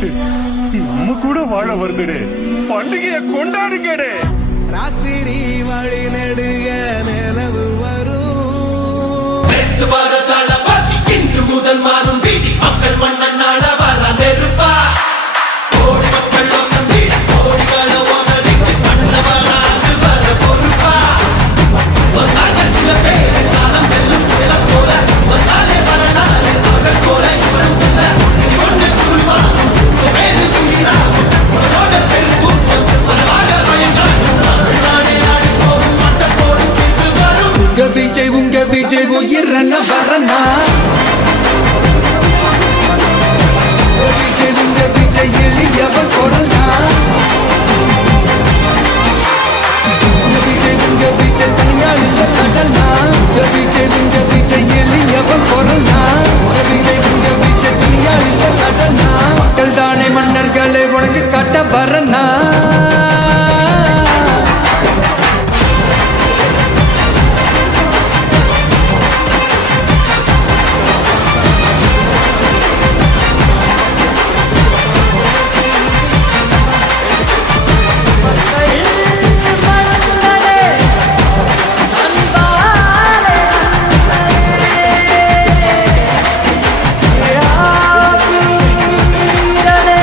விட்டு நம்ம கூட வாழ வருங்கடே. பண்டிகையை கொண்டாடுங்கடே. ராத்திரி வழி நெடுக நிலவு வரும். இன்று முதல் மாறும் வீதி மக்கள் மன்னன் நாள வர நெருப்பா. கோடி மக்கள் வசந்திட கோடிகள உதவிக்கு பண்ணவனாக வர பொறுப்பா. வந்தாங்க சில பேர் காலம் வெல்லும் புயல போல. வந்தாலே வரலாறு அவர்கள் போல இவனும் இல்ல. ஒன்று குருவா பேரு துணிரா அவனோட பெருங்கூட்டம் வரவாக பயங்காட்டும். நாடே நாடி போகும் மட்ட போடும் தீர்ப்பு வரும். உங்க விஜய் உயிரண்ண வரண்ணா. விஜய் எளியவன் குரல்னா. விஜய் தனியால் இல்ல கடல்னா. விஜய் எளியவன் குரல்னா. விஜய் தனியால் இல்ல கடல்னா. மக்கள் தானே மன்னர்களை உனக்கு கட்ட வரண்ணா.